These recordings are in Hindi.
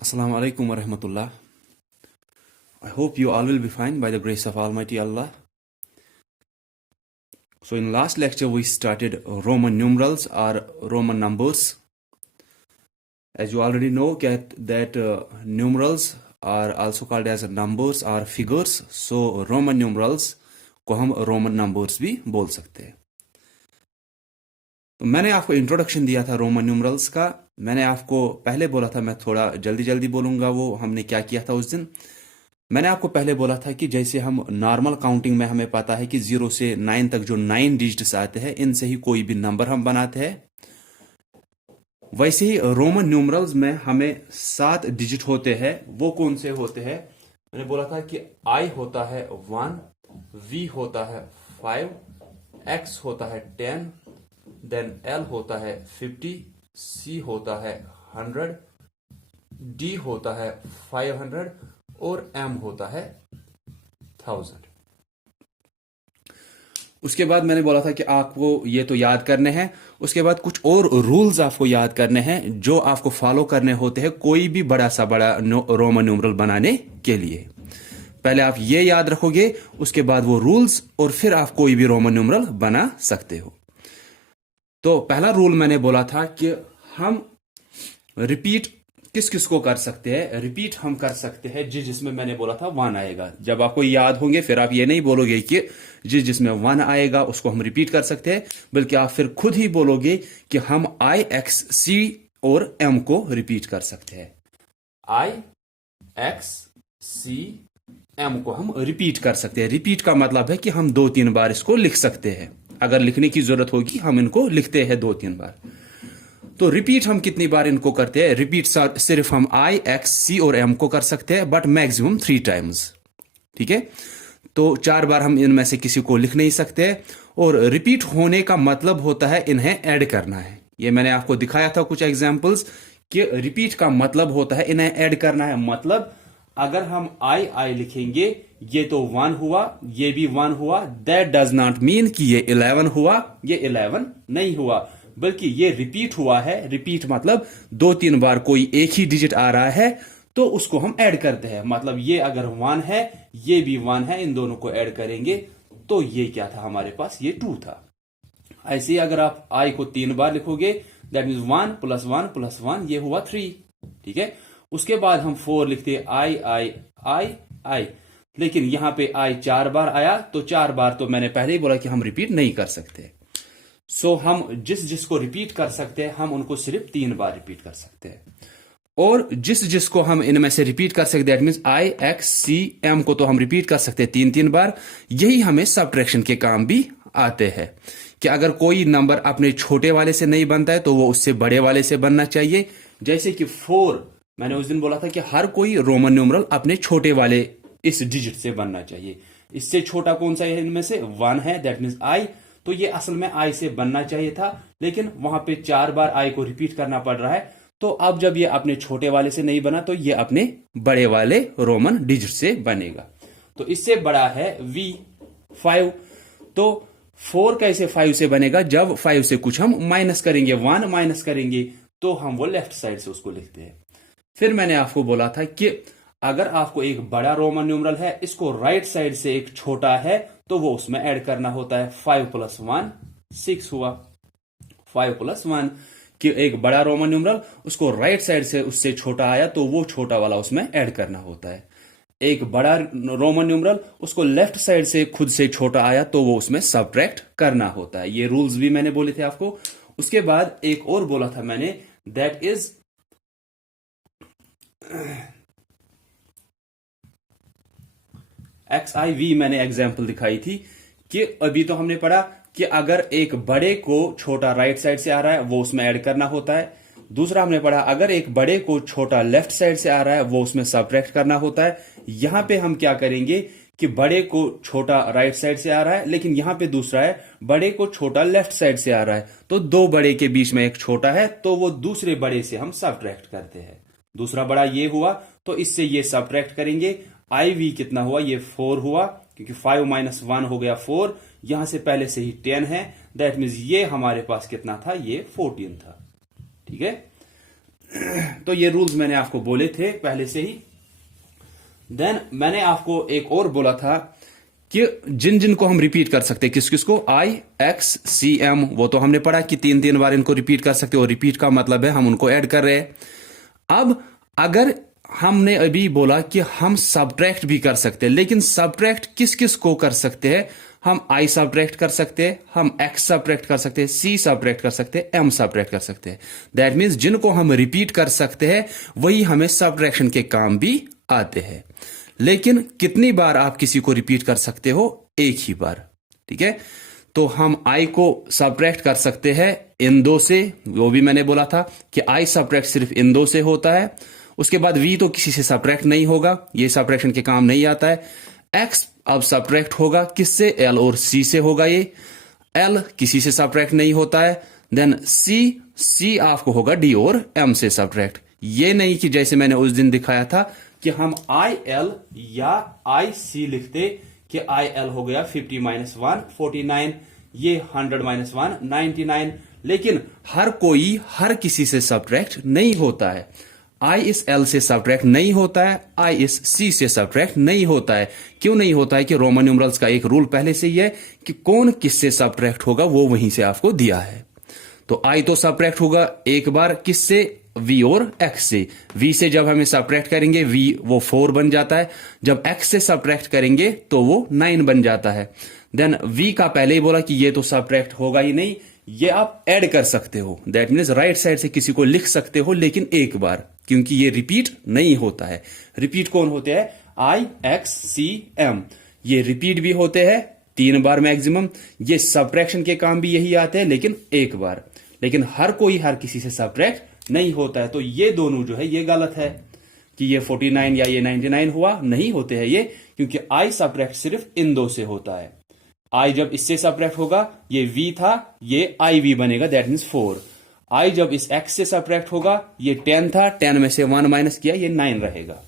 Assalamu alaikum wa rahmatullah. I hope you all will be fine by the grace of Almighty Allah. So in last lecture we started Roman numerals or Roman numbers. As you already know that numerals are also called as numbers or figures. So Roman numerals को हम Roman numbers भी बोल सकते हैं. तो मैंने आपको इंट्रोडक्शन दिया था रोमन न्यूमरल्स का. मैंने आपको पहले बोला था, मैं थोड़ा जल्दी जल्दी बोलूंगा, वो हमने क्या किया था उस दिन. मैंने आपको पहले बोला था कि जैसे हम नॉर्मल काउंटिंग में हमें पता है कि 0 से 9 तक जो 9 डिजिट्स आते हैं, इनसे ही कोई भी नंबर हम बनाते हैं. वैसे ही रोमन न्यूमरल्स में हमें 7 डिजिट होते हैं. वो कौन से होते हैं? मैंने बोला था कि I होता है 1, V होता है 5, X होता है 10, देन L होता है 50, C होता है 100, D होता है 500 और M होता है 1000. उसके बाद मैंने बोला था कि आपको ये तो याद करने हैं. उसके बाद कुछ और रूल्स आपको याद करने हैं जो आपको फॉलो करने होते हैं कोई भी बड़ा सा बड़ा रोमन न्यूमरल बनाने के लिए. पहले आप ये याद रखोगे, उसके बाद वो रूल्स, और फिर आप कोई भी रोमन न्यूमरल बना सकते हो. तो पहला रूल मैंने बोला था कि हम रिपीट किस किस को कर सकते हैं. रिपीट हम कर सकते हैं जिसमें मैंने बोला था 1 आएगा. जब आपको याद होंगे फिर आप ये नहीं बोलोगे कि जिसमें 1 आएगा उसको हम रिपीट कर सकते हैं, बल्कि आप फिर खुद ही बोलोगे कि हम I, X, C और M को रिपीट कर सकते हैं. I, X, C, M को हम रिपीट कर सकते हैं. रिपीट का मतलब है कि हम 2-3 बार इसको लिख सकते हैं. अगर लिखने की जरूरत होगी हम इनको लिखते हैं 2-3 बार. तो रिपीट हम कितनी बार इनको करते हैं? रिपीट सिर्फ हम I, X, C और M को कर सकते हैं, बट मैक्सिमम 3 टाइम्स. ठीक है, तो 4 बार हम इनमें से किसी को लिख नहीं सकते. और रिपीट होने का मतलब होता है इन्हें ऐड करना है. ये मैंने आपको दिखाया था कुछ एग्जांपल्स कि रिपीट का मतलब होता है इन्हें ऐड करना है. मतलब अगर हम I लिखेंगे, ये तो 1 हुआ, ये भी 1 हुआ, दैट डज नॉट मीन कि ये 11 हुआ, ये 11 नहीं हुआ, बल्कि ये रिपीट हुआ है. रिपीट मतलब 2-3 बार कोई एक ही डिजिट आ रहा है तो उसको हम ऐड करते हैं. मतलब ये अगर 1 है, ये भी 1 है, इन दोनों को ऐड करेंगे तो ये क्या था हमारे पास? ये 2 था. ऐसे ही अगर आप I को 3 बार लिखोगे, दैट मीन्स 1 + 1 + 1, ये हुआ 3. ठीक है, उसके बाद हम 4 लिखते I. लेकिन यहां पे I 4 बार आया, तो 4 बार तो मैंने पहले ही बोला कि हम रिपीट नहीं कर सकते. सो हम जिसको रिपीट कर सकते हैं हम उनको सिर्फ 3 बार रिपीट कर सकते हैं. और जिसको हम इनमें से रिपीट कर सकते हैं, that means I, X, C, M को तो हम रिपीट कर सकते हैं 3-3 बार. यही हमें सबट्रैक्शन के काम भी आते हैं कि अगर कोई नंबर अपने छोटे वाले से नहीं बनता है तो वो उससे बड़े वाले से बनना चाहिए. जैसे कि 4, मैंने उस दिन बोला था कि हर कोई रोमन न्यूमरल अपने छोटे वाले इस डिजिट से बनना चाहिए. इससे छोटा कौन सा है इनमें से? 1 है, दैट मीन्स I. तो ये असल में I से बनना चाहिए था, लेकिन वहां पे 4 बार I को रिपीट करना पड़ रहा है. तो अब जब ये अपने छोटे वाले से नहीं बना तो ये अपने बड़े वाले रोमन डिजिट से बनेगा. तो इससे बड़ा है V, 5. तो 4 कैसे 5 से बनेगा? जब 5 से कुछ हम माइनस करेंगे, 1 माइनस करेंगे, तो हम वो लेफ्ट साइड से उसको लिखते हैं. फिर मैंने आपको बोला था कि अगर आपको एक बड़ा रोमन न्यूमरल है, इसको राइट साइड से एक छोटा है, तो वो उसमें ऐड करना होता है. 5 + 1 6 हुआ. 5 + 1 कि एक बड़ा रोमन न्यूमरल, उसको राइट साइड से उससे छोटा आया तो वो छोटा वाला उसमें ऐड करना होता है. एक बड़ा रोमन न्यूमरल, उसको लेफ्ट साइड से खुद से छोटा आया तो वो उसमें सबट्रैक्ट करना होता है. ये रूल्स भी मैंने बोले थे आपको. उसके बाद एक और बोला था मैंने, दैट इज XIV. मैंने एग्जाम्पल दिखाई थी कि अभी तो हमने पढ़ा कि अगर एक बड़े को छोटा राइट साइड से आ रहा है वो उसमें ऐड करना होता है. दूसरा हमने पढ़ा अगर एक बड़े को छोटा लेफ्ट साइड से आ रहा है वो उसमें सबट्रैक्ट करना होता है. यहां पे हम क्या करेंगे कि बड़े को छोटा राइट साइड से आ रहा है, लेकिन यहां पे दूसरा है बड़े को छोटा लेफ्ट साइड से आ रहा है, तो 2 बड़े के बीच में एक छोटा है, तो वो दूसरे बड़े से हम सबट्रैक्ट करते हैं. दूसरा बड़ा ये हुआ तो इससे ये सबट्रैक्ट करेंगे. IV कितना हुआ? ये 4 हुआ, क्योंकि 5 - 1 हो गया 4. यहां से पहले से ही 10 है, दैट मीन्स ये हमारे पास कितना था? ये 14 था. ठीक है, तो ये रूल्स मैंने आपको बोले थे पहले से ही। देन मैंने आपको एक और बोला था कि जिन जिन को हम रिपीट कर सकते हैं, किस किस को, आई एक्स सी एम, वो तो हमने पढ़ा कि 3 3 बार इनको रिपीट कर सकते हो। रिपीट का मतलब है हम उनको ऐड कर रहे हैं। अब अगर हमने अभी बोला कि हम सबट्रैक्ट भी कर सकते हैं, लेकिन सबट्रैक्ट किस किस को कर सकते हैं? हम आई सबट्रैक्ट कर सकते हैं, हम एक्स सबट्रैक्ट कर सकते हैं, सी सबट्रैक्ट कर सकते हैं, एम सबट्रैक्ट कर सकते हैं। दैट मीन्स जिनको हम रिपीट कर सकते हैं वही हमें सबट्रैक्शन के काम भी आते हैं। लेकिन कितनी बार आप किसी को रिपीट कर सकते हो? एक ही बार। ठीक है, तो हम आई को सबट्रैक्ट कर सकते हैं इन दो से, वो भी मैंने बोला था कि आई सबट्रैक्ट सिर्फ इन दो से होता है। उसके बाद वी तो किसी से सबट्रैक्ट नहीं होगा, ये सबट्रैक्शन के काम नहीं आता है। एक्स अब सबट्रैक्ट होगा किससे? एल और सी से होगा। ये एल किसी से सबट्रैक्ट नहीं होता है। देन सी आपको होगा डी और एम से सबट्रैक्ट। ये नहीं कि जैसे मैंने उस दिन दिखाया था कि हम आई एल या आई सी लिखते कि आई एल हो गया 50 - 1 49, ये 100 - 1 99। लेकिन हर कोई हर किसी से सबट्रैक्ट नहीं होता है। आई इस एल से सबट्रैक्ट नहीं होता है, आई इस सी से सबट्रैक्ट नहीं होता है। क्यों नहीं होता है? कि रोमन न्यूमरल्स का एक रूल पहले से ही है कि कौन किससे सबट्रैक्ट होगा वो वहीं से आपको दिया है। तो आई तो सबट्रैक्ट होगा एक बार किससे? वी और एक्स से। वी से जब हमें सबट्रैक्ट करेंगे वी वो 4 बन जाता है, जब एक्स से सबट्रैक्ट करेंगे तो वो 9 बन जाता है। देन वी का पहले ही बोला कि ये तो सबट्रैक्ट होगा ही नहीं, ये आप ऐड कर सकते हो। दैट मीन्स राइट साइड से किसी को लिख सकते हो, लेकिन एक बार, क्योंकि ये रिपीट नहीं होता है। रिपीट कौन होते हैं? आई एक्स सी एम, ये रिपीट भी होते हैं 3 बार मैक्सिमम। ये सबट्रैक्शन के काम भी यही आते हैं, लेकिन एक बार। लेकिन हर कोई हर किसी से सबट्रैक्ट नहीं होता है। तो ये दोनों जो है ये गलत है कि ये 49 या ये 99 हुआ, नहीं होते हैं ये, क्योंकि आई सबट्रैक्ट सिर्फ इन दो से होता है। आई जब इससे सबट्रैक्ट होगा, ये वी था, ये आई वी बनेगा, दैट मीन्स 4। आई जब इस एक्स से सबट्रैक्ट होगा, ये 10 था, 10 में से 1 माइनस किया, ये 9 रहेगा।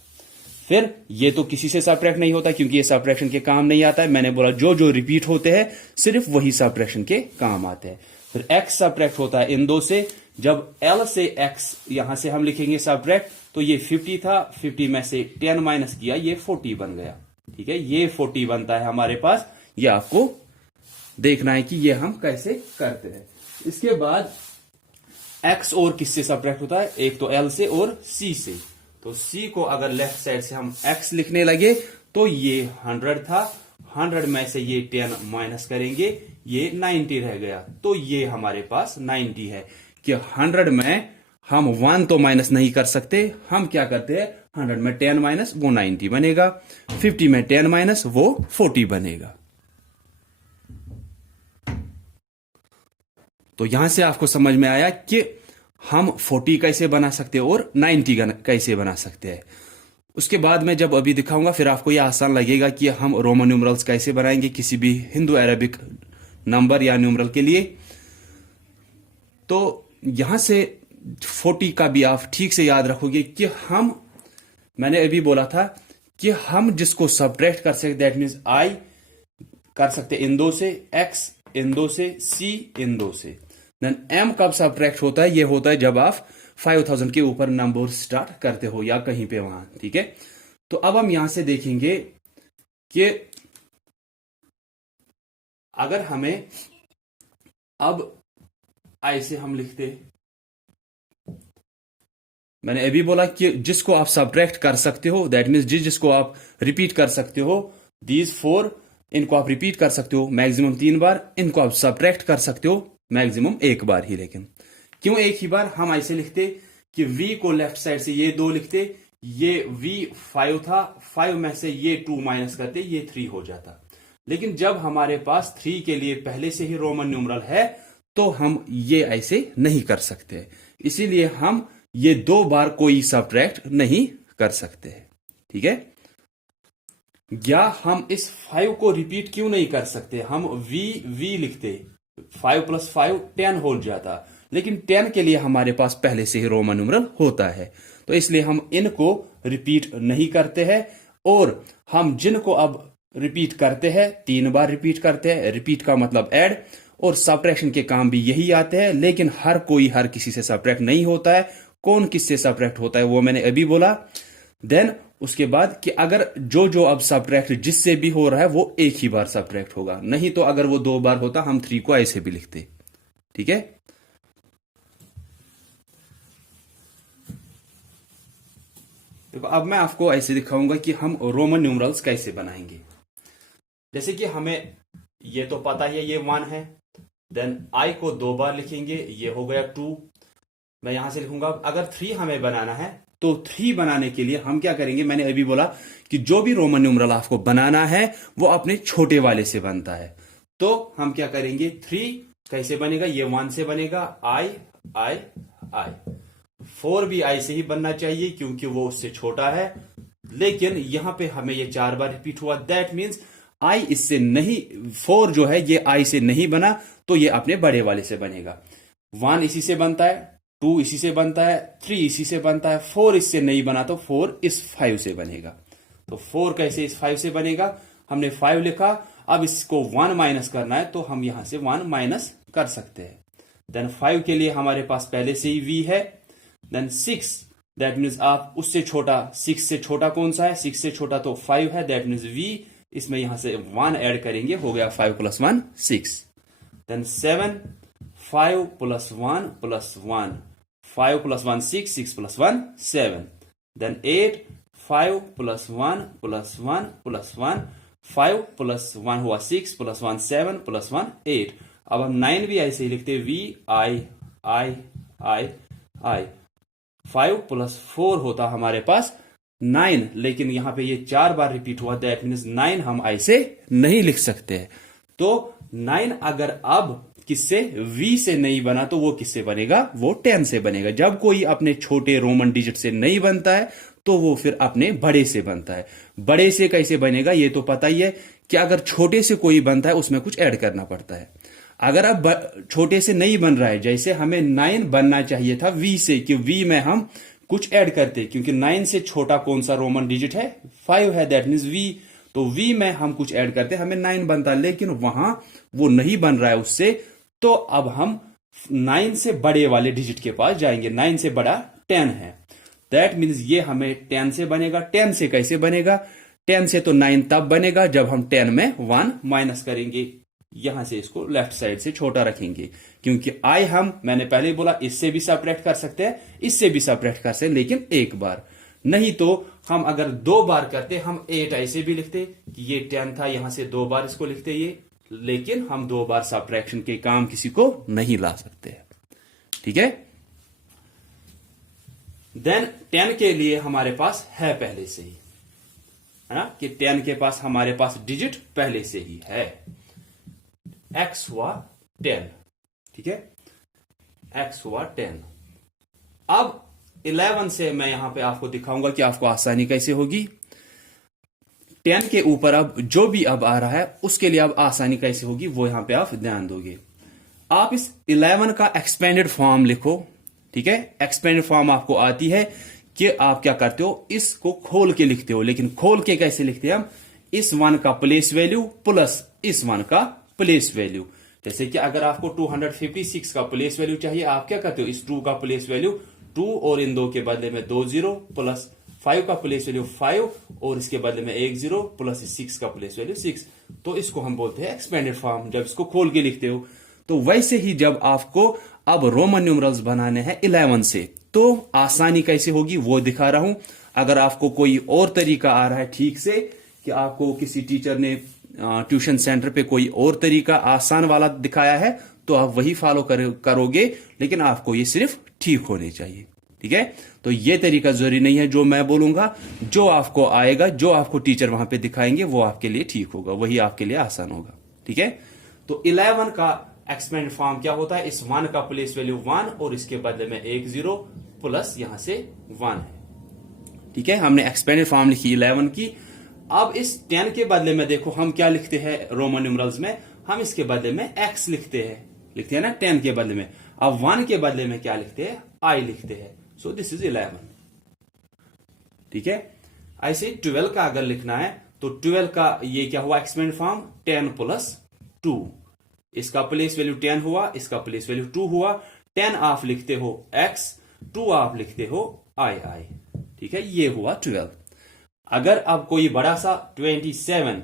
फिर ये तो किसी से सबट्रैक्ट नहीं होता क्योंकि ये सबट्रैक्शन के काम नहीं आता है। मैंने बोला जो जो रिपीट होते हैं सिर्फ वही सबट्रैक्शन के काम आते हैं। फिर एक्स सबट्रैक्ट होता है इन दो से। जब एल से एक्स यहां से हम लिखेंगे सबट्रैक्ट, तो ये 50 था, 50 में से 10 माइनस किया, ये 40 बन गया। ठीक है, ये 40 बनता है हमारे पास। ये आपको देखना है कि ये हम कैसे करते हैं। इसके बाद एक्स और किससे सबट्रैक्ट होता है? एक तो एल से और सी से। तो सी को अगर लेफ्ट साइड से हम एक्स लिखने लगे तो ये 100 था, 100 में से ये 10 माइनस करेंगे, ये 90 रह गया। तो ये हमारे पास 90 है कि 100 में हम 1 तो माइनस नहीं कर सकते, हम क्या करते हैं 100 में 10 माइनस वो 90 बनेगा, 50 में 10 माइनस वो 40 बनेगा। तो यहां से आपको समझ में आया कि हम 40 कैसे बना सकते हैं और 90 कैसे बना सकते हैं। उसके बाद में जब अभी दिखाऊंगा फिर आपको यह आसान लगेगा कि हम रोमन न्यूमरल्स कैसे बनाएंगे किसी भी हिंदू अरबिक नंबर या न्यूमरल के लिए। तो यहां से 40 का भी आप ठीक से याद रखोगे कि मैंने अभी बोला था कि हम जिसको सबट्रैक्ट कर सकते, दैट मीन्स आई कर सकते इन दो से, एक्स इन दो से, सी इन दो से। देन एम कब सबट्रैक्ट होता है? ये होता है जब आप 5000 के ऊपर नंबर स्टार्ट करते हो या कहीं पे वहां। ठीक है, तो अब हम यहां से देखेंगे कि अगर हमें अब ऐसे हम लिखते, मैंने अभी बोला कि जिसको आप सबट्रैक्ट कर सकते हो, दैट मीन्स जिसको आप रिपीट कर सकते हो, दीज 4 इनको आप रिपीट कर सकते हो मैक्सिमम 3 बार, इनको आप सबट्रैक्ट कर सकते हो मैक्सिमम 1 बार ही। लेकिन क्यों 1 ही बार? हम ऐसे लिखते कि v को लेफ्ट साइड से ये 2 लिखते, ये v 5 था, 5 में से ये 2 माइनस करते, ये 3 हो जाता। लेकिन जब हमारे पास 3 के लिए पहले से ही रोमन न्यूमरल है तो हम ये ऐसे नहीं कर सकते, इसीलिए हम ये 2 बार कोई सबट्रैक्ट नहीं कर सकते। ठीक है, या हम इस 5 को रिपीट क्यों नहीं कर सकते? हम v लिखते, 5 + 5 10 हो जाता, लेकिन 10 के लिए हमारे पास पहले से ही रोमन न्यूमरल होता है, तो इसलिए हम इनको रिपीट नहीं करते हैं। और हम जिनको अब रिपीट करते हैं 3 बार रिपीट करते हैं, रिपीट का मतलब ऐड, और सबट्रैक्शन के काम भी यही आते हैं। लेकिन हर कोई हर किसी से सबट्रैक्ट नहीं होता है, कौन किससे सब्ट्रैक्ट होता है वो मैंने अभी बोला। देन उसके बाद कि अगर जो जो अब सब्ट्रैक्ट जिससे भी हो रहा है वो एक ही बार सब्ट्रैक्ट होगा, नहीं तो अगर वो 2 बार होता हम 3 को ऐसे भी लिखते। ठीक है, देखो अब मैं आपको ऐसे दिखाऊंगा कि हम रोमन न्यूमरल्स कैसे बनाएंगे। जैसे कि हमें ये तो पता है ये 1 है, देन आई को 2 बार लिखेंगे, ये हो गया 2। मैं यहां से लिखूंगा। अगर 3 हमें बनाना है तो 3 बनाने के लिए हम क्या करेंगे, मैंने अभी बोला कि जो भी रोमन न्यूमरल आपको बनाना है वो अपने छोटे वाले से बनता है। तो हम क्या करेंगे, 3 कैसे बनेगा, ये 1 से बनेगा, आई आई आई। 4 भी आई से ही बनना चाहिए क्योंकि वो उससे छोटा है, लेकिन यहां पे हमें ये 4 बार रिपीट हुआ, दैट मीन्स आई इससे नहीं, 4 जो है ये आई से नहीं बना तो ये अपने बड़े वाले से बनेगा। 1 इसी से बनता है, 2 इसी से बनता है, 3 इसी से बनता है, 4 इससे नहीं बना तो 4 इस 5 से बनेगा। तो 4 कैसे इस 5 से बनेगा, हमने 5 लिखा, अब इसको 1 माइनस करना है तो हम यहां से 1 माइनस कर सकते हैं। देन 5 के लिए हमारे पास पहले से ही v है। देन 6, दैट मीन्स आप उससे छोटा, 6 से छोटा कौन सा है, 6 से छोटा तो 5 है, दैट मीन्स v, इसमें यहां से 1 ऐड करेंगे, हो गया 5 + 1 6। देन 7, 5 + 1 + 1, 5 + 1 6, 6 + 1 7। देन 8, 5 + 1 + 1 + 1, 5 + 1 हुआ 6 + 1 7 + 1 8। अब हम 9 भी ऐसे ही लिखते, v i i i i। 5 + 4 होता हमारे पास 9, लेकिन यहां पे ये 4 बार रिपीट हुआ, दैट मीन्स 9 हम ऐसे नहीं लिख सकते। तो 9 अगर अब किससे, v से नहीं बना तो वो किससे बनेगा, वो 10 से बनेगा। जब कोई अपने छोटे रोमन डिजिट से नहीं बनता है तो वो फिर अपने बड़े से बनता है। बड़े से कैसे बनेगा ये तो पता ही है कि अगर छोटे से कोई बनता है उसमें कुछ ऐड करना पड़ता है। अगर अब छोटे से नहीं बन रहा है, जैसे हमें 9 बनना चाहिए था v से, कि v में हम कुछ ऐड करते, क्योंकि 9 से छोटा कौन सा रोमन डिजिट है, 5 है, दैट मीन्स v। तो v में हम कुछ ऐड करते हमें 9 बनता, लेकिन वहां वो नहीं बन रहा है उससे, तो अब हम 9 से बड़े वाले डिजिट के पास जाएंगे। 9 से बड़ा 10 है, दैट मीन्स ये हमें 10 से बनेगा। 10 से कैसे बनेगा, 10 से तो 9 तब बनेगा जब हम 10 में 1 माइनस करेंगे, यहां से इसको लेफ्ट साइड से छोटा रखेंगे, क्योंकि आई हम, मैंने पहले ही बोला, इससे भी सब्ट्रैक्ट कर सकते हैं, इससे भी सब्ट्रैक्ट कर सकते हैं, लेकिन एक बार। नहीं तो हम अगर 2 बार करते, हम 8 ऐसे भी लिखते कि ये 10 था, यहां से 2 बार इसको लिखते ये, लेकिन हम 2 बार सब्ट्रैक्शन के काम किसी को नहीं ला सकते। ठीक है, देन 10 के लिए हमारे पास है पहले से ही, है ना, कि 10 के पास हमारे पास डिजिट पहले से ही है, x हुआ 10। ठीक है, x हुआ 10। अब 11 से मैं यहां पे आपको दिखाऊंगा कि आपको आसानी कैसे होगी। 10 के ऊपर अब जो भी अब आ रहा है उसके लिए अब आसानी कैसे होगी वो यहां पे आप ध्यान दोगे। आप इस 11 का एक्सपेंडेड फॉर्म लिखो। ठीक है, एक्सपेंडेड फॉर्म आपको आती है कि आप क्या करते हो, इसको खोल के लिखते हो, लेकिन खोल के कैसे लिखते हैं हम, इस 1 का प्लेस वैल्यू प्लस इस 1 का प्लेस वैल्यू। जैसे कि अगर आपको 256 का प्लेस वैल्यू चाहिए, आप क्या करते हो, इस 2 का प्लेस वैल्यू 2 और इन 2 के बदले में 2 0 प्लस 5 का प्लेस वैल्यू 5 और इसके बदले में 1 0 प्लस 6 का प्लेस वैल्यू 6। तो इसको हम बोलते हैं एक्सपेंडेड फॉर्म, जब इसको खोल के लिखते हो। तो वैसे ही जब आपको अब रोमन न्यूमरल्स बनाने हैं 11 से, तो आसानी कैसे होगी वो दिखा रहा हूं। अगर आपको कोई और तरीका आ रहा है ठीक से, कि आपको किसी टीचर ने ट्यूशन सेंटर पे कोई और तरीका आसान वाला दिखाया है, तो आप वही फॉलो करोगे, लेकिन आपको ये सिर्फ ठीक होने चाहिए। ठीक है, तो ये तरीका जरूरी नहीं है जो मैं बोलूंगा, जो आपको आएगा, जो आपको टीचर वहां पे दिखाएंगे वो आपके लिए ठीक होगा, वही आपके लिए आसान होगा। ठीक है, तो 11 का एक्सपेंड फॉर्म क्या होता है, इस 1 का प्लेस वैल्यू 1 और इसके बदले में 1 0 प्लस यहां से 1 है। ठीक है, हमने एक्सपेंडेड फॉर्म लिखी 11 की। अब इस 10 के बदले में देखो हम क्या लिखते हैं रोमन न्यूमरल्स में, हम इसके बदले में x लिखते हैं ना 10 के बदले में। अब 1 के बदले में क्या लिखते हैं, i लिखते हैं। So this is 11। ठीक है, ऐसे 12 का अगर लिखना है तो 12 का ये क्या हुआ एक्सपेंड फॉर्म, 10 + 2। इसका प्लेस वैल्यू 10 हुआ, इसका प्लेस वैल्यू 2 हुआ। 10 आप लिखते हो x, 2 आप लिखते हो आई आई, ठीक है, ये हुआ 12। अगर अब कोई बड़ा सा 27,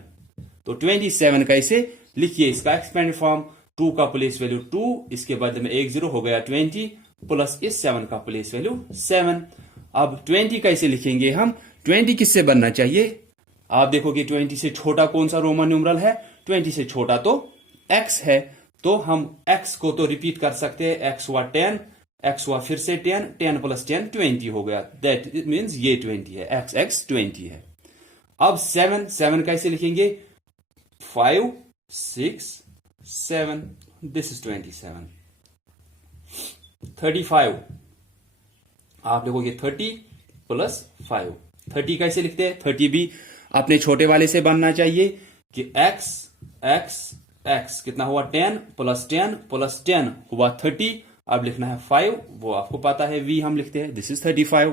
तो 27 कैसे लिखिए, इसका एक्सपेंडेड फॉर्म 2 का प्लेस वैल्यू 2, इसके बाद में 1 0 हो गया 20 प्लस इस 7 का प्लेस वैल्यू 7। अब 20 कैसे लिखेंगे हम, 20 किससे बनना चाहिए, आप देखोगे 20 से छोटा कौन सा रोमन न्यूमरल है, 20 से छोटा तो x है, तो हम x को तो रिपीट कर सकते हैं, x हुआ 10, x हुआ फिर से 10, 10 प्लस 10 20 हो गया, दैट मीन्स ये 20 है, x 20 है। अब 7 कैसे लिखेंगे, 5 6 7, दिस इज 27। 35 आप देखोगे 30 प्लस 5, 30 कैसे लिखते हैं, 30 भी अपने छोटे वाले से बनना चाहिए कि x कितना हुआ 10 प्लस 10 हुआ 30। अब लिखना है 5, वो आपको पता है v हम लिखते हैं, दिस इज 35।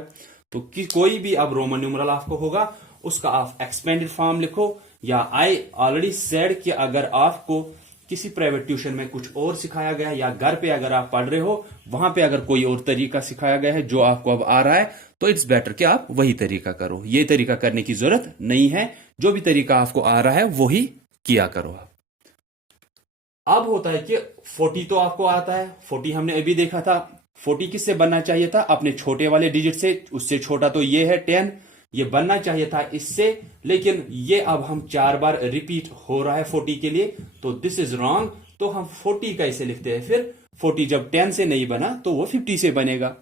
तो कोई भी अब रोमन न्यूमरल आपको होगा उसका आप एक्सपेंडेड फॉर्म लिखो, या आई ऑलरेडी सेड कि अगर आपको किसी प्राइवेट ट्यूशन में कुछ और सिखाया गया है या घर पे अगर आप पढ़ रहे हो वहां पे अगर कोई और तरीका सिखाया गया है जो आपको अब आ रहा है, तो इट्स बेटर कि आप वही तरीका करो, ये तरीका करने की जरूरत नहीं है, जो भी तरीका आपको आ रहा है वही किया करो आप। अब होता है कि 40 तो आपको आता है, 40 हमने अभी देखा था, 40 किससे बनना चाहिए था, अपने छोटे वाले डिजिट से, उससे छोटा तो ये है 10, ये बनना चाहिए था इससे, लेकिन ये अब हम 4 बार रिपीट हो रहा है 40 के लिए, तो दिस इज रॉन्ग। तो हम 40 कैसे लिखते हैं फिर, 40 जब 10 से नहीं बना तो वो 50 से बनेगा,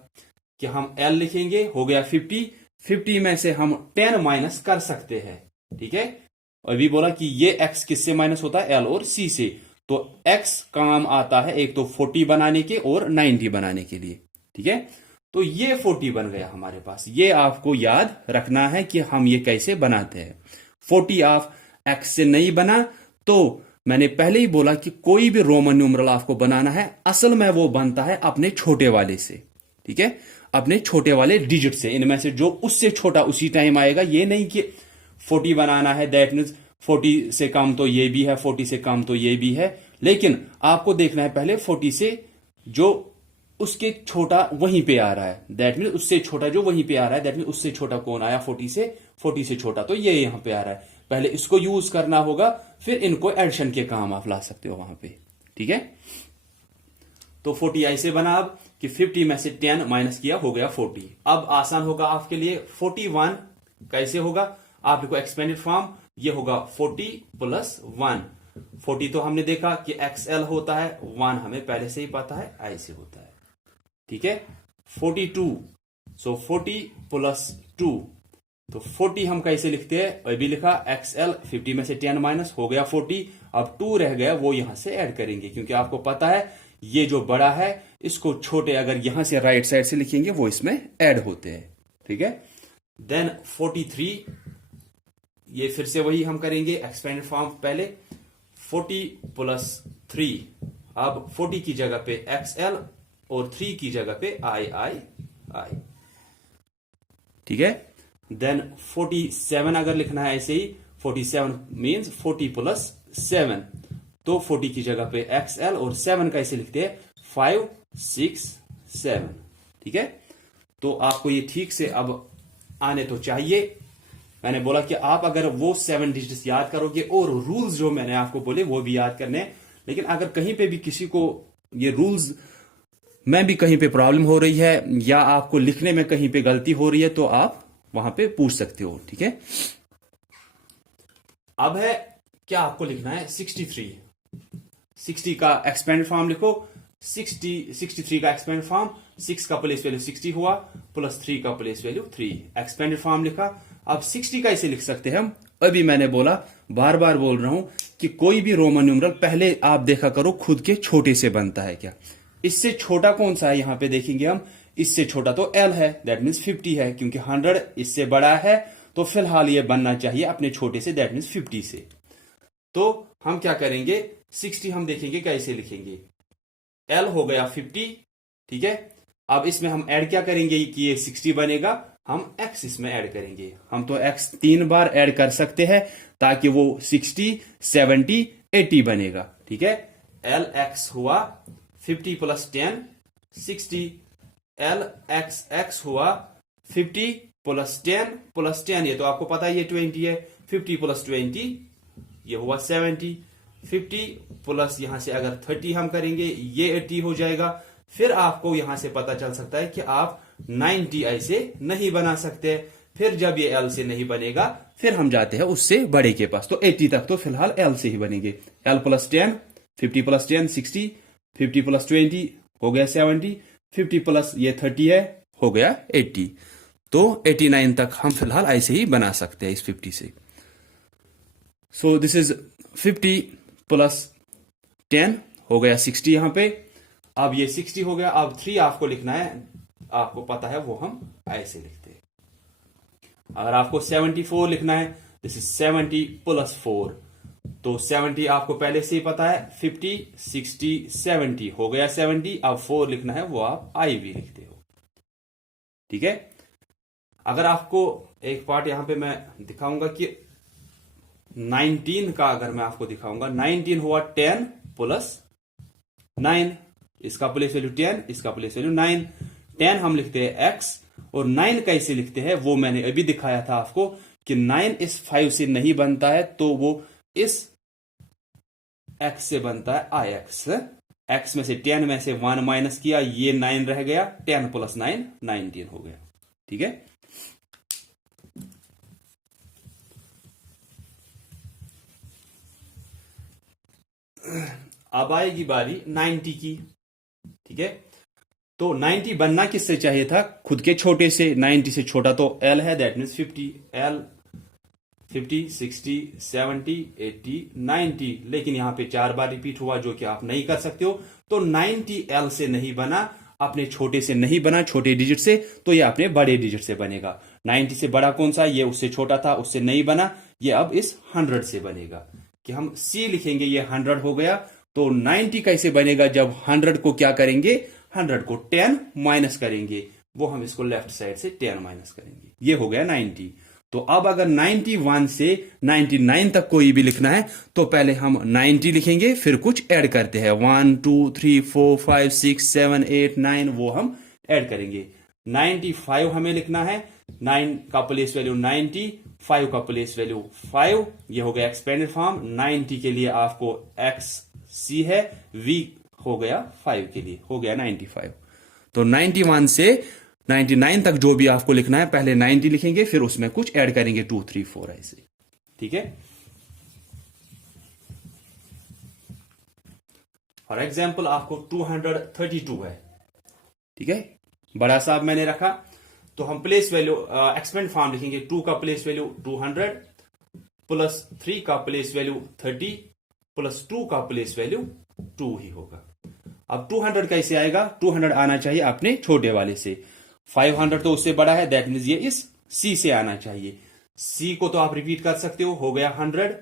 कि हम L लिखेंगे, हो गया 50 में से हम 10 माइनस कर सकते हैं, ठीक है। अभी बोला कि ये x किससे माइनस होता है, L और C से, तो x काम आता है एक तो 40 बनाने के और 90 बनाने के लिए, ठीक है। तो ये 40 बन गया हमारे पास, ये आपको याद रखना है कि हम ये कैसे बनाते हैं। 40 ऑफ x से नहीं बना, तो मैंने पहले ही बोला कि कोई भी रोमन न्यूमरल आपको बनाना है, असल में वो बनता है अपने छोटे वाले से, ठीक है, अपने छोटे वाले डिजिट से, इनमें से जो उससे छोटा उसी टाइम आएगा। ये नहीं कि 40 बनाना है दैट मीन्स 40 से कम तो ये भी है, 40 से कम तो ये भी है, लेकिन आपको देखना है पहले 40 से जो उसके छोटा वहीं पे आ रहा है, दैट मीन उससे छोटा जो वहीं पे आ रहा है, दैट मीन उससे छोटा कौन आया 40 से छोटा, तो ये यहां पे आ रहा है, पहले इसको यूज करना होगा, फिर इनको एडिशन के काम आप ला सकते हो वहां पे, ठीक है। तो 40 ऐसे बना अब कि 50 में से 10 माइनस किया, हो गया 40। अब आसान होगा आपके लिए, 41 कैसे होगा, आप देखो एक्सपेंडेड फॉर्म, ये होगा 40 प्लस 1, 40 तो हमने देखा कि XL होता है, 1 हमें पहले से ही पता है ऐसे होता है, ठीक है। 42, सो 40 प्लस 2, तो 40 हम कैसे लिखते हैं, अभी लिखा XL, 50 में से 10 माइनस, हो गया 40। अब 2 रह गया, वो यहां से ऐड करेंगे, क्योंकि आपको पता है ये जो बड़ा है इसको छोटे अगर यहां से राइट साइड से लिखेंगे वो इसमें ऐड होते हैं, ठीक है। देन 43, ये फिर से वही हम करेंगे एक्सपेंडेड फॉर्म, पहले 40 प्लस 3, अब 40 की जगह पे XL और 3 की जगह पे I, ठीक है। देन 47 अगर लिखना है ऐसे ही, 47 मींस 40 प्लस 7, तो 40 की जगह पे XL और 7 कैसे लिखते हैं, 5 6 7, ठीक है। तो आपको ये ठीक से अब आने तो चाहिए। मैंने बोला कि आप अगर वो 7 डिजिट्स याद करोगे और रूल्स जो मैंने आपको बोले वो भी याद करने, लेकिन अगर कहीं पे भी किसी को ये रूल्स में भी कहीं पे प्रॉब्लम हो रही है या आपको लिखने में कहीं पे गलती हो रही है, तो आप वहां पे पूछ सकते हो, ठीक है। अब है क्या आपको लिखना है 63, 60 का एक्सपेंड फॉर्म लिखो, 63 का एक्सपेंड फॉर्म, 6 का प्लेस वैल्यू 60 हुआ प्लस 3 का प्लेस वैल्यू 3, एक्सपेंडेड फॉर्म लिखा। अब 60 कैसे लिख सकते हैं हम, अभी मैंने बोला, बार बार बोल रहा हूं कि कोई भी रोमन न्यूमरल पहले आप देखा करो खुद के छोटे से बनता है क्या, इससे छोटा कौन सा है, यहां पे देखेंगे हम, इससे छोटा तो L है, दैट मीन्स 50 है, क्योंकि 100 इससे बड़ा है, तो फिलहाल ये बनना चाहिए अपने छोटे से, दैट मीन्स 50 से। तो हम क्या करेंगे, 60 हम देखेंगे कैसे लिखेंगे, L हो गया 50, ठीक है। अब इसमें हम ऐड क्या करेंगे कि ये 60 बनेगा, हम x इसमें ऐड करेंगे, हम तो x 3 बार ऐड कर सकते हैं ताकि वो 60 70 80 बनेगा, ठीक है। LX हुआ 50 प्लस 10 60, एल एक्स एक्स हुआ 50 प्लस 10 ये तो आपको पता है ये 20 है। 50 प्लस 20 ये हुआ 70। 50 प्लस यहां से अगर 30 हम करेंगे ये 80 हो जाएगा। फिर आपको यहां से पता चल सकता है कि आप 90 ऐसे नहीं बना सकते। फिर जब ये एल से नहीं बनेगा फिर हम जाते हैं उससे बड़े के पास। तो 80 तक तो फिलहाल एल से ही बनेंगे। एल प्लस 10, 50 प्लस 10 60, 50 प्लस 20 हो गया 70, 50 प्लस ये 30 है हो गया 80। तो 89 तक हम फिलहाल ऐसे ही बना सकते हैं इस 50 से। सो दिस इज 50 प्लस 10 हो गया 60 यहां पे। अब ये 60 हो गया। अब 3 आपको लिखना है, आपको पता है वो हम ऐसे लिखते हैं। अगर आपको 74 लिखना है, दिस इज 70 प्लस 4। तो 70 आपको पहले से ही पता है। 50 60 70 हो गया 70। अब 4 लिखना है वो आप आई भी लिखते हो। ठीक है। अगर आपको एक पार्ट यहां पे मैं दिखाऊंगा कि 19 का, अगर मैं आपको दिखाऊंगा 19 हुआ 10 प्लस 9। इसका प्लेस वैल्यू 10, इसका प्लेस वैल्यू 9। 10 हम लिखते हैं x और 9 कैसे लिखते हैं वो मैंने अभी दिखाया था आपको कि 9 इस 5 से नहीं बनता है तो वो इस x से बनता है ix। x में से 10 में से 1 माइनस किया, ये 9 रह गया। 10 प्लस 9 19 हो गया। ठीक है। अब आएगी बारी 90 की। ठीक है। तो 90 बनना किससे चाहिए था? खुद के छोटे से। 90 से छोटा तो L है, दैट मीन्स 50। L 50 60 70 80 90। लेकिन यहां पे 4 बार रिपीट हुआ जो कि आप नहीं कर सकते हो। तो 90 L से नहीं बना, अपने छोटे से नहीं बना, छोटे डिजिट से, तो ये अपने बड़े डिजिट से बनेगा। 90 से बड़ा कौन सा? ये उससे छोटा था, उससे नहीं बना। ये अब इस 100 से बनेगा कि हम C लिखेंगे, ये 100 हो गया। तो 90 कैसे बनेगा? जब 100 को क्या करेंगे? 100 को 10 माइनस करेंगे। वो हम इसको लेफ्ट साइड से 10 माइनस करेंगे। ये हो गया 90। तो अब अगर 91 से 99 तक कोई भी लिखना है तो पहले हम 90 लिखेंगे, फिर कुछ ऐड करते हैं। 1 2 3 4 5 6 7 8 9 वो हम ऐड करेंगे। 95 हमें लिखना है। 9 का प्लेस वैल्यू 90, 5 का प्लेस वैल्यू 5। ये हो गया एक्सपेंडेड फॉर्म। 90 के लिए आपको एक्स सी है, v हो गया 5 के लिए, हो गया 95। तो 91 से 99 तक जो भी आपको लिखना है पहले 90 लिखेंगे, फिर उसमें कुछ ऐड करेंगे 2 3 4 ऐसे। ठीक है। फॉर एग्जाम्पल आपको 232 है। ठीक है। बड़ा सा अब मैंने रखा तो हम प्लेस वैल्यू एक्सपेंड फॉर्म लिखेंगे। 2 का प्लेस वैल्यू 200 प्लस 3 का प्लेस वैल्यू 30 प्लस 2 का प्लेस वैल्यू 2 ही होगा। अब 200 कैसे आएगा? 200 आना चाहिए अपने छोटे वाले से। 500 तो उससे बड़ा है, दैट मीन्स ये इस C से आना चाहिए। C को तो आप रिपीट कर सकते हो गया 100।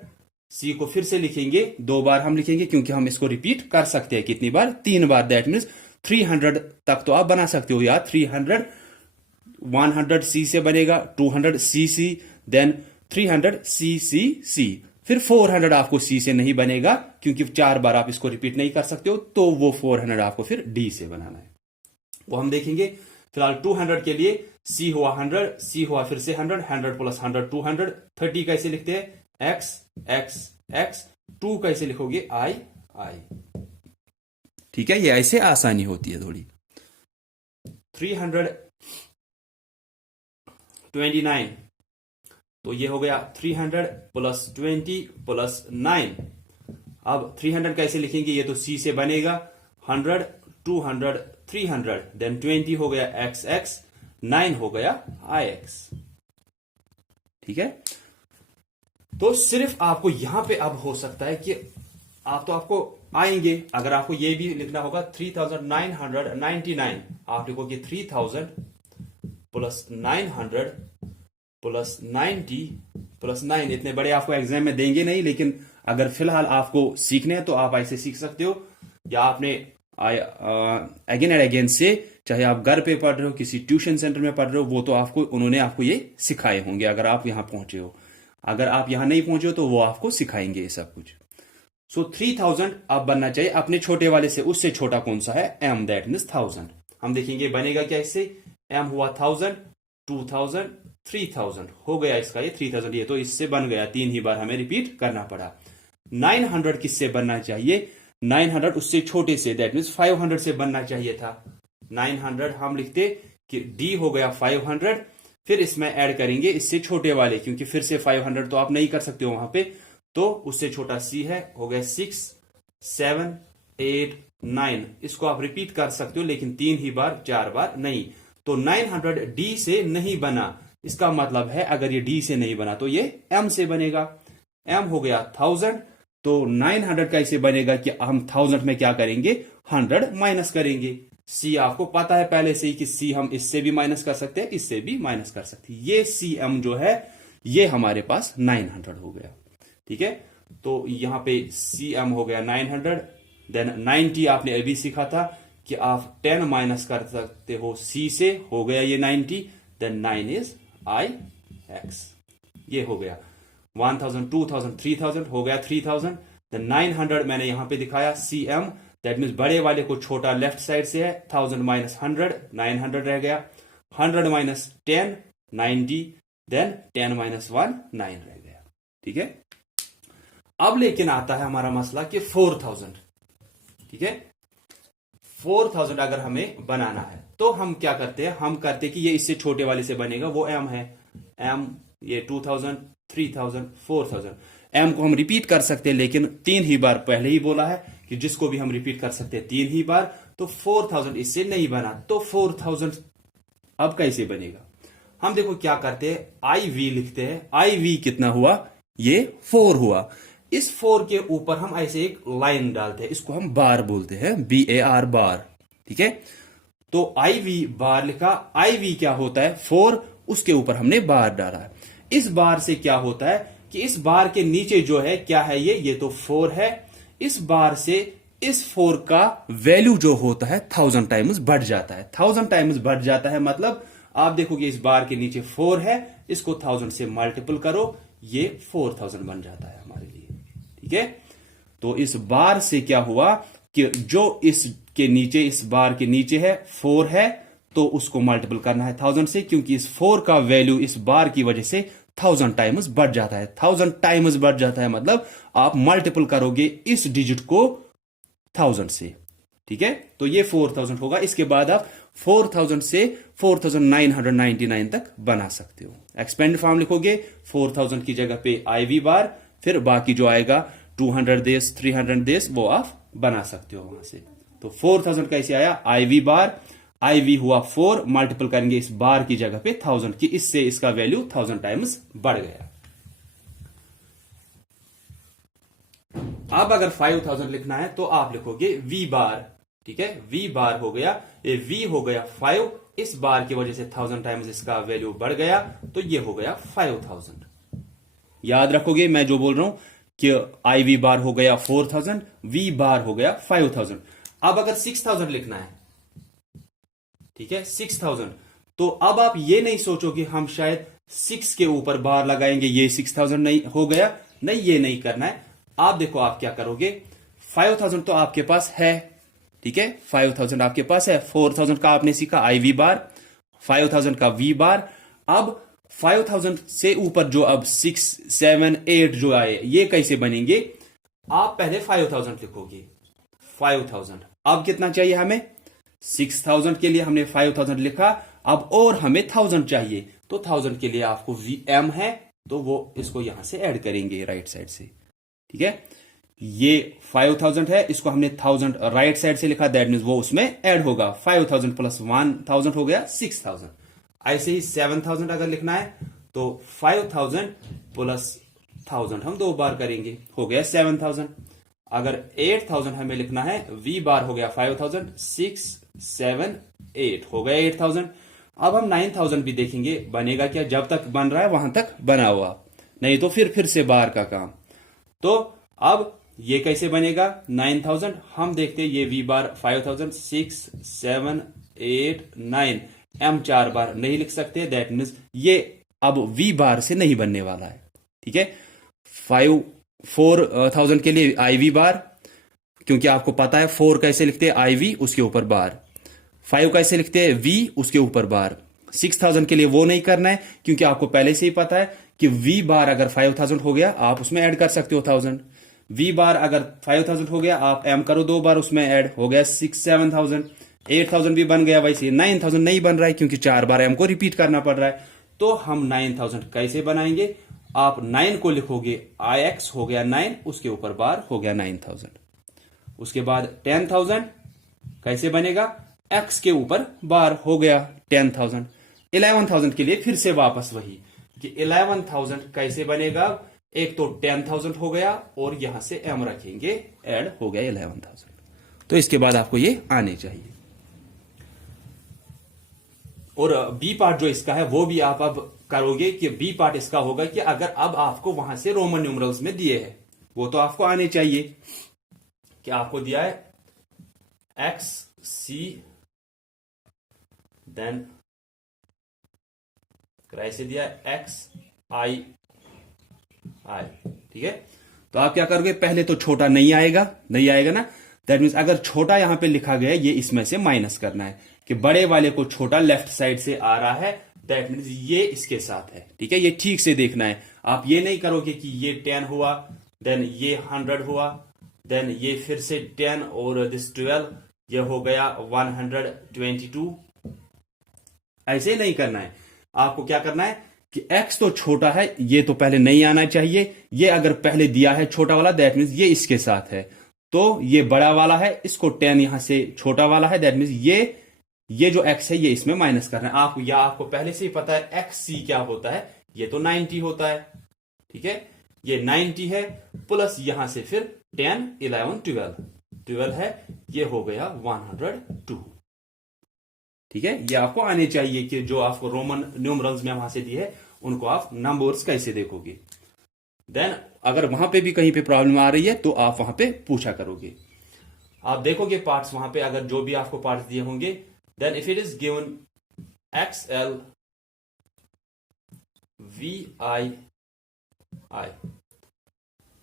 C को फिर से लिखेंगे, 2 बार हम लिखेंगे क्योंकि हम इसको रिपीट कर सकते हैं। कितनी बार? 3 बार। दैट मीन्स 300 तक तो आप बना सकते हो यार। 300 100 C से बनेगा, 200 CC, देन 300 CCC। फिर 400 आपको C से नहीं बनेगा क्योंकि 4 बार आप इसको रिपीट नहीं कर सकते हो, तो वो 400 आपको फिर D से बनाना है। वो हम देखेंगे। फिलहाल 200 के लिए C हुआ 100, C हुआ फिर से 100, 100 प्लस 100 200। 30 कैसे लिखते हैं? X X X। 2 कैसे लिखोगे? I I। ठीक है। ये ऐसे आसानी होती है थोड़ी। 329 तो ये हो गया 300 प्लस 20 प्लस 9। अब 300 कैसे लिखेंगे? ये तो C से बनेगा। 100 200 300, देन 20 हो गया XX, 9 हो गया IX। ठीक है। तो सिर्फ आपको यहां पे अब हो सकता है कि आपको आएंगे। अगर आपको ये भी लिखना होगा 3999, आप लिखोगे 3000 प्लस 900 प्लस 90 प्लस 9। इतने बड़े आपको एग्जाम में देंगे नहीं, लेकिन अगर फिलहाल आपको सीखने हैं तो आप ऐसे सीख सकते हो। या आपने अगेन एंड अगेन से, चाहे आप घर पे पढ़ रहे हो, किसी ट्यूशन सेंटर में पढ़ रहे हो, वो तो उन्होंने आपको ये सिखाए होंगे अगर आप यहां पहुंचे हो। अगर आप यहां नहीं पहुंचे हो तो वो आपको सिखाएंगे ये सब कुछ। सो 3000 अब बनना चाहिए अपने छोटे वाले से। उससे छोटा कौन सा है? M, that means 1000। हम देखेंगे बनेगा क्या इससे। एम हुआ 1000, 2000, 3000 हो गया इसका ये 3000, ये तो इससे बन गया, 3 ही बार हमें रिपीट करना पड़ा। 900 किससे बनना चाहिए, 900 उससे छोटे से, दैट मीन्स 500 से बनना चाहिए था। 900 हम लिखते कि डी हो गया 500, फिर इसमें ऐड करेंगे इससे छोटे वाले, क्योंकि फिर से 500 तो आप नहीं कर सकते हो वहां पे, तो उससे छोटा सी है, हो गया 6, 7, 8, 9। इसको आप रिपीट कर सकते हो लेकिन 3 ही बार, 4 बार नहीं। तो 900 डी से नहीं बना, इसका मतलब है अगर ये डी से नहीं बना तो ये एम से बनेगा। एम हो गया 1000, तो 900 कैसे बनेगा कि हम 1000 में क्या करेंगे, 100 माइनस करेंगे। सी आपको पता है पहले से ही कि सी हम इससे भी माइनस कर सकते हैं, इससे भी माइनस कर सकते हैं। ये सी एम जो है ये हमारे पास 900 हो गया। ठीक है, तो यहां पे सी एम हो गया 900। देन 90 आपने अभी सीखा था कि आप 10 माइनस कर सकते हो सी से, हो गया ये 90। देन 9 इज आई एक्स, ये हो गया 1000, 2000, 3000 हो गया 3000। देन 900 मैंने यहां पे दिखाया सी एम, दैट मीन्स बड़े वाले को छोटा लेफ्ट साइड से है, 1000 माइनस 100, 900 रह गया। 100 माइनस 10, 90, देन 10 माइनस 1, 9 रह गया। ठीक है, अब लेकिन आता है हमारा मसला कि 4000। ठीक है, 4000 अगर हमें बनाना है तो हम क्या करते हैं, हम करते हैं कि ये इससे छोटे वाले से बनेगा, वो एम है। एम ये 2000, 3000, 4000। एम को हम रिपीट कर सकते हैं लेकिन 3 ही बार, पहले ही बोला है कि जिसको भी हम रिपीट कर सकते हैं 3 ही बार। तो 4000 इससे नहीं बना, तो 4000 अब कैसे बनेगा। हम देखो क्या करते हैं, आई वी लिखते हैं। आई वी कितना हुआ, ये 4 हुआ। इस 4 के ऊपर हम ऐसे एक लाइन डालते हैं, इसको हम बार बोलते हैं, BAR बार। ठीक है, तो आई वी बार लिखा। आई वी क्या होता है, 4, उसके ऊपर हमने बार डाला। इस बार से क्या होता है कि इस बार के नीचे जो है क्या है, ये तो 4 है। इस बार से इस 4 का वैल्यू जो होता है 1000 टाइम्स बढ़ जाता है। 1000 टाइम्स बढ़ जाता है मतलब आप देखोगे इस बार के नीचे 4 है, इसको 1000 से मल्टीपल करो, ये 4000 बन जाता है हमारे लिए। ठीक है, तो इस बार से क्या हुआ कि जो इसके नीचे, इस बार के नीचे है 4 है, तो उसको मल्टीपल करना है 1000 से, क्योंकि इस 4 का वैल्यू इस बार की वजह से 1000 टाइम्स बढ़ जाता है। 1000 टाइम्स बढ़ जाता है मतलब आप मल्टीपल करोगे इस डिजिट को 1000 से। ठीक है, तो ये 4000 होगा। इसके बाद आप 4000 से 4999 तक बना सकते हो। एक्सपेंड फॉर्म लिखोगे, 4000 की जगह पे IV बार, फिर बाकी जो आएगा 200 डेज, 300 डेज, वो आप बना सकते हो वहां से। तो 4000 कैसे आया, IV बार, IV हुआ 4, मल्टीपल करेंगे इस बार की जगह पे 1000 की, इससे इसका वैल्यू 1000 टाइम्स बढ़ गया। अब अगर 5000 लिखना है तो आप लिखोगे V बार। ठीक है, V बार हो गया, ये V हो गया 5, इस बार की वजह से 1000 टाइम्स इसका वैल्यू बढ़ गया, तो ये हो गया 5000। याद रखोगे मैं जो बोल रहा हूं कि IV बार हो गया 4000, V बार हो गया 5000। अब अगर 6000 लिखना है, ठीक है 6000, तो अब आप ये नहीं सोचोगे हम शायद 6 के ऊपर बार लगाएंगे, ये 6000 नहीं हो गया, नहीं ये नहीं करना है। आप देखो आप क्या करोगे, 5000 तो आपके पास है, ठीक है 5000 आपके पास है, 4000 का आपने सीखा IV बार, 5000 का V बार। अब 5000 से ऊपर जो अब 6, 7, 8 जो आए, ये कैसे बनेंगे, आप पहले 5000 लिखोगे, 5000। अब कितना चाहिए हमें, 6000 के लिए हमने 5000 लिखा, अब और हमें 1000 चाहिए, तो 1000 के लिए आपको VM है, तो वो इसको यहां से ऐड करेंगे राइट साइड से। ठीक है, ये 5000 है, इसको हमने 1000 राइट साइड से लिखा, दैट मीन्स वो उसमें ऐड होगा। 5000 प्लस 1000 हो गया 6000। ऐसे ही 7000 अगर लिखना है तो 5000 प्लस 1000 हम 2 बार करेंगे, हो गया 7000। अगर 8000 हमें लिखना है, V बार हो गया 5000, 6, 7, 8 हो गया 8000। अब हम 9000 भी देखेंगे बनेगा क्या, जब तक बन रहा है वहां तक बना हुआ, नहीं तो फिर से बार का काम। तो अब ये कैसे बनेगा 9000, हम देखते हैं ये V बार 5000, 6, 7, 8, 9, M 4 बार नहीं लिख सकते, दैट मीन्स ये अब V बार से नहीं बनने वाला है। ठीक है, 4000 के लिए IV बार, क्योंकि आपको पता है 4 कैसे लिखते हैं, IV उसके ऊपर बार। 5 कैसे लिखते हैं, v उसके ऊपर बार। 6000 के लिए वो नहीं करना है क्योंकि आपको पहले से ही पता है कि v बार अगर 5000 हो गया आप उसमें ऐड कर सकते हो 1000। v बार अगर 5000 हो गया आप m करो 2 बार, उसमें ऐड हो गया 7000। 8000 भी बन गया, वैसे 9000 नहीं बन रहा है क्योंकि 4 बार m को रिपीट करना पड़ रहा है। तो हम 9000 कैसे बनाएंगे, आप 9 को लिखोगे, ix हो गया 9, उसके ऊपर बार हो गया 9000। उसके बाद 10000 कैसे बनेगा, x के ऊपर बार हो गया 10000। 11000 के लिए फिर से वापस वही कि 11000 कैसे बनेगा, एक तो 10000 हो गया और यहां से m रखेंगे, ऐड हो गया 11000। तो इसके बाद आपको ये आने चाहिए। और बी पार्ट जो इसका है वो भी आप अब करोगे कि बी पार्ट इसका होगा कि अगर अब आपको वहां से रोमन न्यूमरल्स में दिए हैं, वो तो आपको आने चाहिए कि आपको दिया है एक्स सी देन कैसे दिया है एक्स आई आई, ठीक है। तो आप क्या करोगे, पहले तो छोटा नहीं आएगा ना, दैट मीन्स अगर छोटा यहां पे लिखा गया है ये इसमें से माइनस करना है कि बड़े वाले को छोटा लेफ्ट साइड से आ रहा है, दैट मीन्स ये इसके साथ है, ठीक है। ये ठीक से देखना है, आप ये नहीं करोगे कि ये 10 हुआ देन ये 100 हुआ देन ये फिर से 10 और दिस 12, ये हो गया 122। ऐसे नहीं करना है, आपको क्या करना है कि x तो छोटा है, ये तो पहले नहीं आना चाहिए। ये अगर पहले दिया है छोटा वाला, दैट मीन्स ये इसके साथ है, तो ये बड़ा वाला है, इसको 10 यहां से छोटा वाला है, दैट मीन्स ये जो x है ये इसमें माइनस करना है। आपको पहले से ही पता है xc क्या होता है, ये तो 90 होता है, ठीक है। ये 90 है प्लस यहां से फिर 10 11 12 है, ये हो गया 102, ठीक है। ये आपको आने चाहिए कि जो आपको रोमन न्यूमरल्स में वहां से दिए है उनको आप नंबर्स कैसे देखोगे। देन अगर वहां पे भी कहीं पे प्रॉब्लम आ रही है तो आप वहां पे पूछा करोगे, आप देखोगे पार्ट्स वहां पे, अगर जो भी आपको पार्ट्स दिए होंगे, then if it is given XL VI I,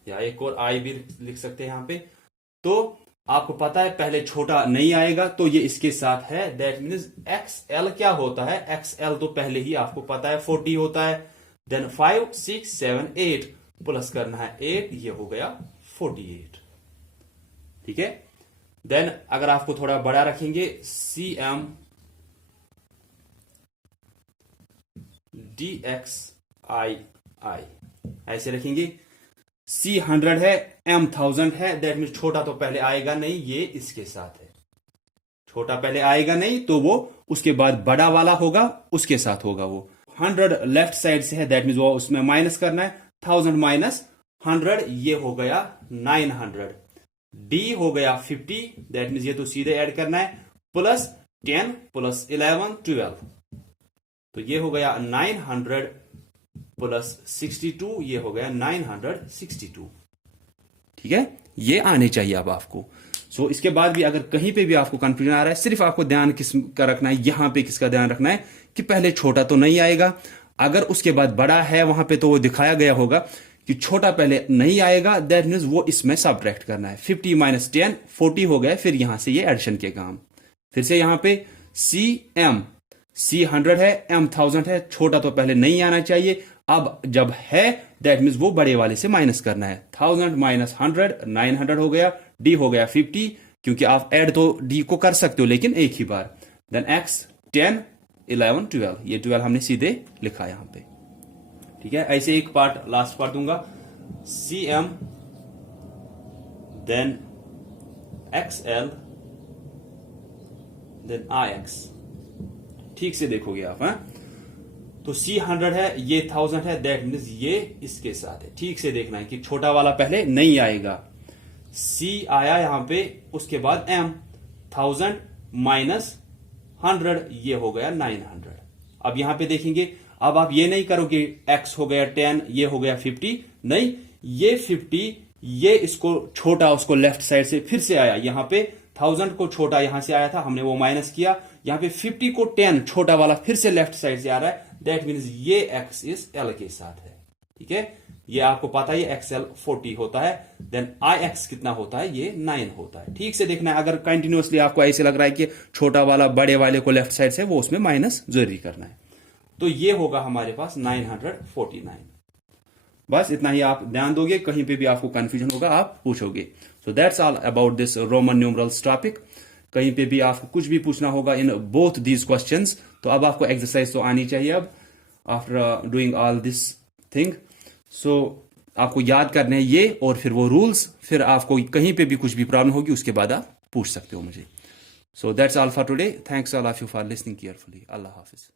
या एक और I भी लिख सकते हैं यहां पे। तो आपको पता है पहले छोटा नहीं आएगा तो ये इसके साथ है, दैट मीन्स XL क्या होता है, XL तो पहले ही आपको पता है 40 होता है। देन 5 6 7 8 प्लस करना है 8, ये हो गया 48, ठीक है। देन अगर आपको थोड़ा बड़ा रखेंगे CM DXI ऐसे रखेंगे। C 100 है, M 1000 है, दैट मीन छोटा तो पहले आएगा नहीं, ये इसके साथ है, छोटा पहले आएगा नहीं तो वो उसके बाद बड़ा वाला होगा, उसके साथ होगा वो। 100 लेफ्ट साइड से है, दैट मीन वो उसमें माइनस करना है, 1000 माइनस 100, ये हो गया 900। D हो गया 50, दैट मीन ये तो सीधे ऐड करना है, प्लस 10 प्लस 11 12, तो ये हो गया 900 प्लस 62, ये हो गया 962, ठीक है। ये आने चाहिए अब आपको। सो इसके बाद भी अगर कहीं पे भी आपको कंफ्यूजन आ रहा है, सिर्फ आपको ध्यान किस का रखना है, यहां पे किसका ध्यान रखना है कि पहले छोटा तो नहीं आएगा, अगर उसके बाद बड़ा है वहां पे तो वो दिखाया गया होगा कि छोटा पहले नहीं आएगा, दैट मीन्स वो इसमें सबट्रैक्ट करना है। 50 माइनस 10 40 हो गया, फिर यहां से ये एडिशन के काम। फिर से यहां पे CM, C 100 है, M 1000 है, छोटा तो पहले नहीं आना चाहिए, अब जब है दैट मीन्स वो बड़े वाले से माइनस करना है। 1000 माइनस 100 900 हो गया, D हो गया 50, क्योंकि आप ऐड तो D को कर सकते हो लेकिन एक ही बार। देन X 10 11 12, ये 12 हमने सीधे लिखा यहां पे, ठीक है। ऐसे एक पार्ट लास्ट पार्ट दूंगा, CM then XL then IX, ठीक से देखोगे आप, हैं। तो C 100 है, ये 1000 है, दैट मीन्स ये इसके साथ है, ठीक से देखना है कि छोटा वाला पहले नहीं आएगा। C आया यहां पे, उसके बाद M 1000 माइनस 100, ये हो गया 900। अब यहां पे देखेंगे, अब आप ये नहीं करोगे X हो गया 10, ये हो गया 50, नहीं, ये 50, ये इसको छोटा उसको लेफ्ट साइड से फिर से आया, यहां पे 1000 को छोटा यहां से आया था, हमने वो माइनस किया, यहां पे 50 को 10 छोटा वाला फिर से लेफ्ट साइड से आ रहा है, दैट मीन्स ये X इस L के साथ है, ठीक है, ये आपको पता है, ये एक्सएल 40 होता है, देन आई एक्स कितना होता है, ये 9 होता है। ठीक से देखना है, अगर कंटिन्यूअसली आपको ऐसे लग रहा है कि छोटा वाला बड़े वाले को लेफ्ट साइड से, वो उसमें माइनस जरूरी करना है। तो ये होगा हमारे पास 949। बस इतना ही आप ध्यान दोगे, कहीं पे भी आपको कंफ्यूजन होगा आप पूछोगे। So that's all about this Roman numerals topic. कहीं पे भी आपको कुछ भी पूछना होगा इन बोथ दीज क्वेश्चंस, तो अब आपको एक्सरसाइज तो आनी चाहिए अब, after doing all this thing. So आपको याद करने हैं ये और फिर वो रूल्स, फिर आपको कहीं पे भी कुछ भी प्रॉब्लम होगी उसके बाद आप पूछ सकते हो मुझे। So that's all for today, thanks all of you for listening carefully. Allah Hafiz.